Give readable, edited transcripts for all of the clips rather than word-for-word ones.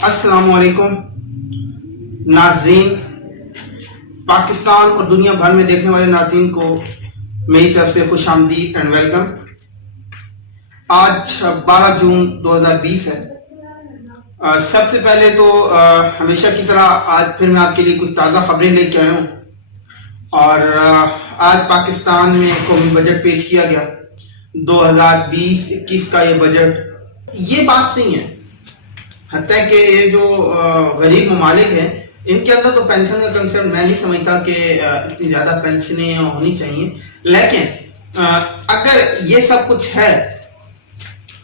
अस्सलाम वालेकुम नाज़रीन, पाकिस्तान और दुनिया भर में देखने वाले नाज़रीन को मेरी तरफ से खुश आमदीद एंड वेलकम। आज 12 जून 2020 है। सबसे पहले तो हमेशा की तरह आज फिर मैं आपके लिए कुछ ताज़ा खबरें लेके आया हूँ और आज पाकिस्तान में कौमी बजट पेश किया गया। 2020-21 का ये बजट, ये बात नहीं है हत्या कि ये जो गरीब ममालिक हैं इनके अंदर तो पेंशन का कंसेप्ट मैं नहीं समझता कि इतनी ज़्यादा पेंशनें होनी चाहिए, लेकिन अगर ये सब कुछ है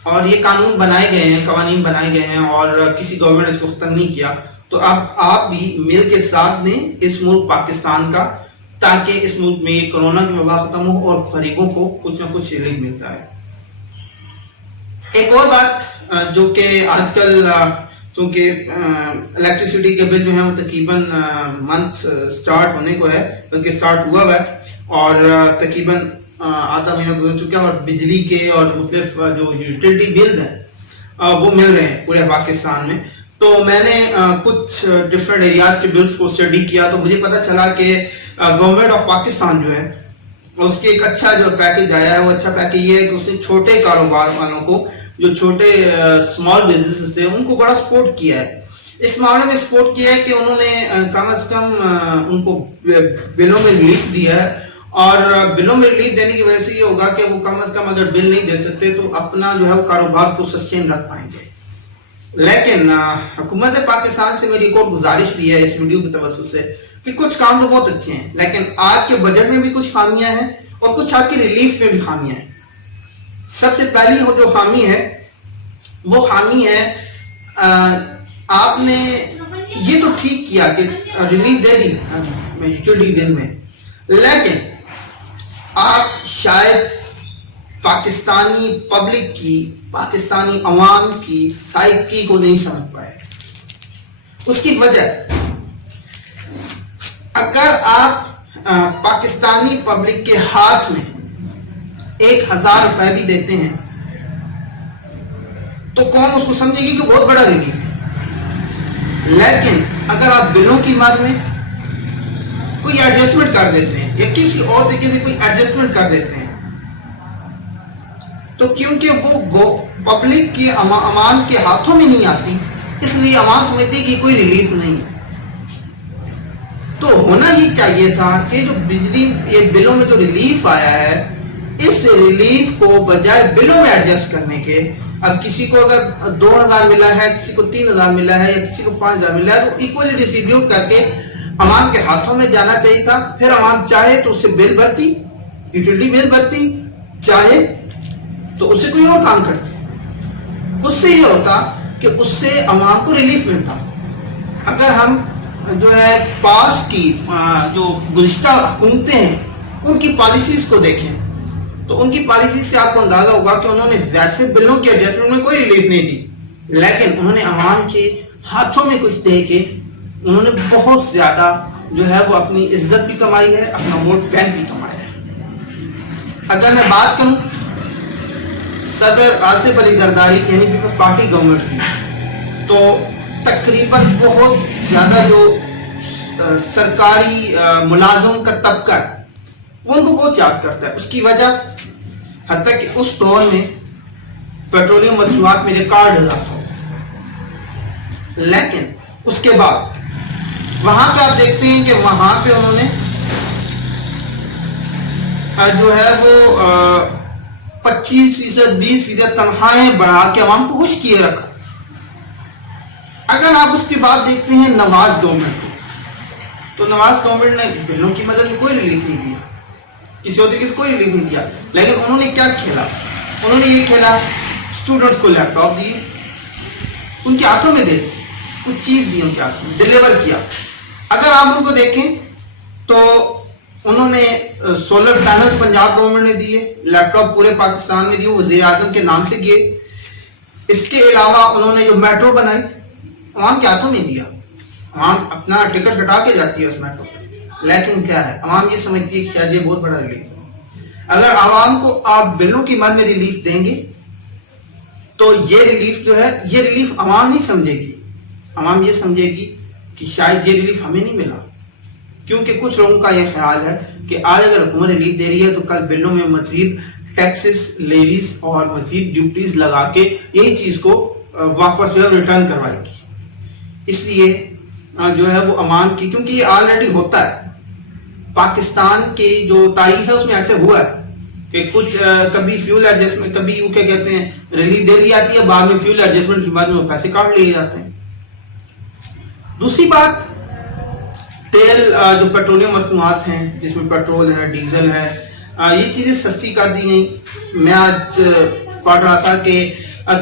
और ये कानून बनाए गए हैं, कवानीन बनाए गए हैं और किसी गवर्नमेंट ने इसको खत्म नहीं किया, तो अब आप भी मिल के साथ दें इस मुल्क पाकिस्तान का, ताकि इस मुल्क में कोरोना की वबा खत्म हो और गरीबों को कुछ ना कुछ रिलीफ मिलता है। एक और बात जो कि आजकल क्योंकि इलेक्ट्रिसिटी के बिल जो है वो तकरीबन मंथ स्टार्ट होने को है, बल्कि स्टार्ट हुआ है और तकरीबन आधा महीना गुजर चुका है और बिजली के और मुख्तलिफ जो यूटिलिटी बिल्स हैं वो मिल रहे हैं पूरे पाकिस्तान में। तो मैंने कुछ डिफरेंट एरियाज के बिल्स को स्टडी किया तो मुझे पता चला कि गवर्नमेंट ऑफ पाकिस्तान जो है उसकी एक अच्छा जो पैकेज आया है, वो अच्छा पैकेज ये है कि उसने छोटे कारोबार वालों को, जो छोटे स्मॉल बिजनेसेस थे, उनको बड़ा सपोर्ट किया है। इस मामले में सपोर्ट किया है कि उन्होंने कम से कम उनको बिलों में रिलीफ दिया है और बिलों में रिलीफ देने की वजह से ये होगा कि वो कम से कम अगर बिल नहीं दे सकते तो अपना जो है वो कारोबार को सस्टेन रख पाएंगे। लेकिन हुकूमत पाकिस्तान से मेरी एक और गुजारिश भी है इस वीडियो की तवज्जो से कि कुछ काम तो बहुत अच्छे हैं, लेकिन आज के बजट में भी कुछ खामियां हैं और कुछ आपकी रिलीफ में भी खामियां हैं। सबसे पहली वो जो खामी है वो खामी है आपने ये तो ठीक किया कि रिलीफ दे दी यूटिलिटी बिल में, लेकिन आप शायद पाकिस्तानी पब्लिक की, पाकिस्तानी अवाम की साइकी को नहीं समझ पाए। उसकी वजह, अगर आप पाकिस्तानी पब्लिक के हाथ में 1000 रुपए भी देते हैं तो कौन उसको समझेगी कि बहुत बड़ा रिलीफ है। लेकिन अगर आप बिलों की मद में कोई एडजस्टमेंट कर देते हैं या किसी और तरीके से कोई एडजस्टमेंट कर देते हैं तो क्योंकि वो पब्लिक के अवाम के हाथों में नहीं आती, इसलिए अवाम समझती कि कोई रिलीफ नहीं है। तो होना ही चाहिए था कि जो बिजली ये बिलों में जो रिलीफ आया है, इस रिलीफ को बजाय बिलों में एडजस्ट करने के, अब किसी को अगर 2000 मिला है, किसी को 3000 मिला है या किसी को 5000 मिला है, तो इक्वली डिस्ट्रीब्यूट करके अवाम के हाथों में जाना चाहिए था। फिर अवाम चाहे तो उससे बिल भरती, यूटिलिटी बिल भरती, चाहे तो उससे कोई और काम करती। उससे ये होता कि उससे अवाम को रिलीफ मिलता। अगर हम जो है पास की जो गुज़िश्ता हुकूमतें हैं उनकी पॉलिसीज को देखें तो उनकी पॉलिसी से आपको अंदाजा होगा कि उन्होंने वैसे बिलों की एडजस्टमेंट में कोई रिलीफ नहीं दी, लेकिन उन्होंने अवाम के हाथों में कुछ दे के उन्होंने बहुत ज्यादा जो है वो अपनी इज्जत भी कमाई है, अपना वोट बैंक भी कमाया है। अगर मैं बात करूं सदर आसिफ अली जरदारी यानी पीपल्स पार्टी गवर्नमेंट की, तो तकरीबन बहुत ज्यादा जो सरकारी मुलाजिम का तबका वो उनको बहुत याद करता है। उसकी वजह हत्या कि उस दौर में पेट्रोलियम मसनूआत में रिकॉर्ड इजाफा हो, लेकिन उसके बाद वहां पे आप देखते हैं कि वहां पे उन्होंने जो है वो 25%, 20% तनख्वाहें बढ़ा के अवाम को खुश किए रखा। अगर आप उसके बाद देखते हैं नवाज गवर्नमेंट को, तो नवाज गवर्नमेंट ने बिलों की मदद में कोई रिलीफ नहीं दिया, किसी और तरीके से कोई रिलीफ नहीं दिया, लेकिन उन्होंने क्या खेला, उन्होंने ये खेला स्टूडेंट्स को लैपटॉप दिए, उनके हाथों में दे कुछ चीज दी, उनके हाथों में डिलीवर किया। अगर आप उनको देखें तो उन्होंने सोलर पैनल्स पंजाब गवर्नमेंट ने दिए, लैपटॉप पूरे पाकिस्तान में दिए, वज़ीर आज़म के नाम से किए। इसके अलावा उन्होंने जो मेट्रो बनाई अवाम के हाथों में दिया, अवाम अपना टिकट कटा के जाती है उस मेट्रो पर, लेकिन क्या है अवाम ये समझती है कि शायद ये बहुत बड़ा रिलीफ है। अगर अवाम को आप बिलों की मद में रिलीफ देंगे तो ये रिलीफ जो है ये रिलीफ अवाम नहीं समझेगी, عوام یہ سمجھے گی کہ شاید یہ ریلیف ہمیں نہیں ملا، کیونکہ کچھ لوگوں کا یہ خیال ہے کہ آج اگر حکومت ریلیف دے رہی ہے تو کل بلوں میں مزید ٹیکسز لیویز اور مزید ڈیوٹیز لگا کے یہی چیز کو واپس جو ہے ریٹرن کروائے گی. اس لیے جو ہے وہ عوام کی، کیونکہ یہ آلریڈی ہوتا ہے پاکستان کی جو تاریخ ہے اس میں ایسے ہوا ہے کہ کچھ کبھی فیول ایڈجسٹمنٹ، کبھی وہ کیا کہتے ہیں ریلیف دے دی جاتی ہے، بعد میں فیول ایڈجسٹمنٹ کے بعد میں وہ پیسے کاٹ لیے جاتے ہیں. دوسری بات، تیل جو پیٹرولیم مصنوعات ہیں جس میں پیٹرول ہے، ڈیزل ہے، یہ چیزیں سستی کر دی گئیں. میں آج پڑھ رہا تھا کہ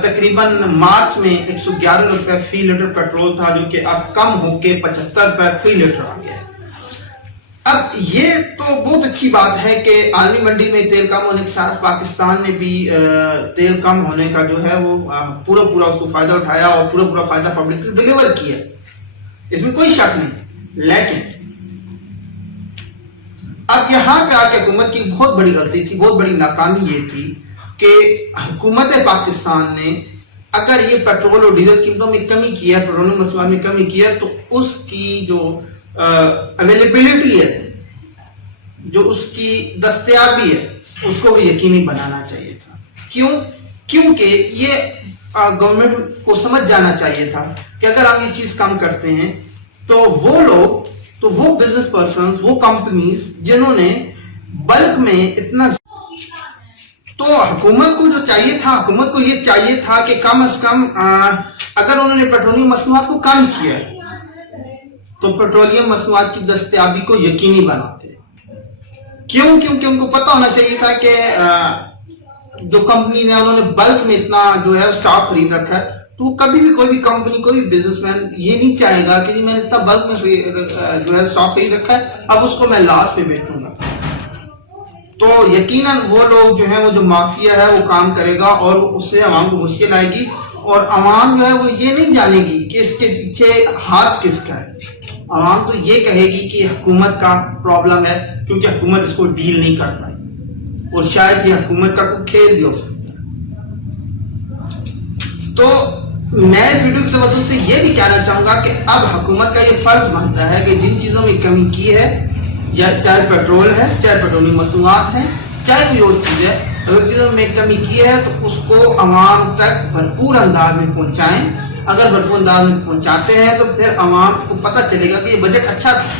تقریباً مارچ میں 111 روپے فی لیٹر پیٹرول تھا، جو کہ اب کم ہو کے 75 روپے فی لیٹر آ گیا. اب یہ تو بہت اچھی بات ہے کہ عالمی منڈی میں تیل کم ہونے کے ساتھ پاکستان نے بھی تیل کم ہونے کا جو ہے وہ پورا اس کو فائدہ اٹھایا اور پورا فائدہ پبلک کو ڈیلیور کیا، اس میں کوئی شک نہیں. لیکن اب یہاں پہ آ کے حکومت کی بہت بڑی غلطی تھی، بہت بڑی ناکامی یہ تھی کہ حکومت پاکستان نے اگر یہ پیٹرول اور ڈیزل قیمتوں میں کمی کی ہے، پیٹرولیم مصنوعات میں کمی کی ہے، تو اس کی جو اویلیبلٹی ہے، جو اس کی دستیابی ہے، اس کو بھی یقینی بنانا چاہیے تھا. کیونکہ یہ گورنمنٹ کو سمجھ جانا چاہیے تھا کہ اگر ہم یہ چیز کم کرتے ہیں تو وہ لوگ، تو وہ بزنس پرسنز، وہ کمپنیز جنہوں نے بلک میں اتنا، تو حکومت کو جو چاہیے تھا، حکومت کو یہ چاہیے تھا کہ کم از کم اگر انہوں نے پیٹرولیم مصنوعات کو کم کیا تو پیٹرولیم مصنوعات کی دستیابی کو یقینی بناتے. کیونکہ ان کو پتہ ہونا چاہیے تھا کہ جو کمپنی نے انہوں نے بلک میں اتنا جو ہے اسٹاک خرید رکھا ہے، تو کبھی بھی کوئی بھی کمپنی، کوئی بھی بزنس مین یہ نہیں چاہے گا کہ میں نے اتنا بلک میں جو ہے اسٹاک خرید رکھا ہے، اب اس کو میں لاس پہ بیچوں گا. تو یقیناً وہ لوگ جو ہیں، وہ جو مافیا ہے وہ کام کرے گا اور اس سے عوام کو مشکل آئے گی، اور عوام جو ہے وہ یہ نہیں جانے گی کہ اس کے پیچھے ہاتھ کس کا ہے. عوام تو یہ کہے گی کہ حکومت کا پرابلم ہے، کیونکہ حکومت اس کو ڈیل نہیں کر پائی، اور شاید یہ حکومت کا کوئی کھیل بھی ہو سکتا ہے. تو میں اس ویڈیو کی وجہ سے یہ بھی کہنا چاہوں گا کہ اب حکومت کا یہ فرض بنتا ہے کہ جن چیزوں میں کمی کی ہے، یا چاہے پیٹرول ہے، چاہے پیٹرولیم مصنوعات ہیں، چاہے کوئی اور چیز ہے، اگر چیزوں میں کمی کی ہے تو اس کو عوام تک بھرپور انداز میں پہنچائیں. اگر بھرپور انداز میں پہنچاتے ہیں تو پھر عوام کو پتہ چلے گا کہ یہ بجٹ اچھا تھا.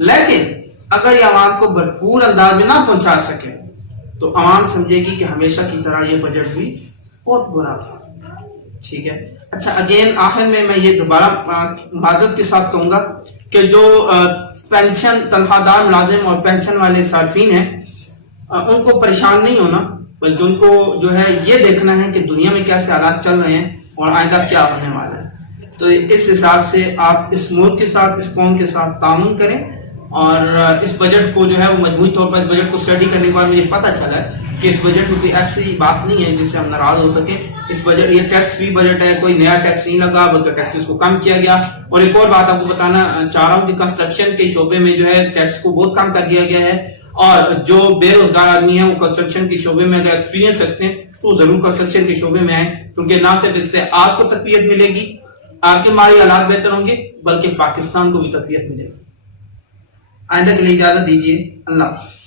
لیکن اگر یہ عوام کو بھرپور انداز میں نہ پہنچا سکے تو عوام سمجھے گی کہ ہمیشہ کی طرح یہ بجٹ بھی بہت برا تھا. ٹھیک ہے. اچھا، اگین آخر میں یہ دوبارہ معذرت کے ساتھ کہوں گا کہ جو پینشن تنخواہ دار ملازم اور پینشن والے صارفین ہیں، ان کو پریشان نہیں ہونا، بلکہ ان کو جو ہے یہ دیکھنا ہے کہ دنیا میں کیسے حالات چل رہے ہیں اور آئندہ کیا ہونے والا ہے. تو اس حساب سے آپ اس ملک کے ساتھ، اس قوم کے ساتھ تعاون کریں. اور اس بجٹ کو جو ہے وہ مجموعی طور پر اس بجٹ کو اسٹڈی کرنے کے بعد مجھے پتہ چلا ہے کہ اس بجٹ میں کوئی ایسی بات نہیں ہے جس سے ہم ناراض ہو سکے. اس بجٹ یہ ٹیکس فری بجٹ ہے، کوئی نیا ٹیکس نہیں لگا بلکہ ٹیکسز کو کم کیا گیا. اور ایک اور بات آپ کو بتانا چاہ رہا ہوں کہ کنسٹرکشن کے شعبے میں جو ہے ٹیکس کو بہت کم کر دیا گیا ہے. اور جو بے روزگار آدمی ہیں وہ کنسٹرکشن کے شعبے میں اگر ایکسپیرینس رکھتے ہیں تو ضرور کنسٹرکشن کے شعبے میں آئیں، کیونکہ نہ صرف اس سے آپ کو تقویت ملے گی، آپ کے مالی حالات بہتر ہوں گے، بلکہ پاکستان کو بھی تقویت ملے گی. آئندہ کے لیے اجازت دیجیے. اللہ حافظ.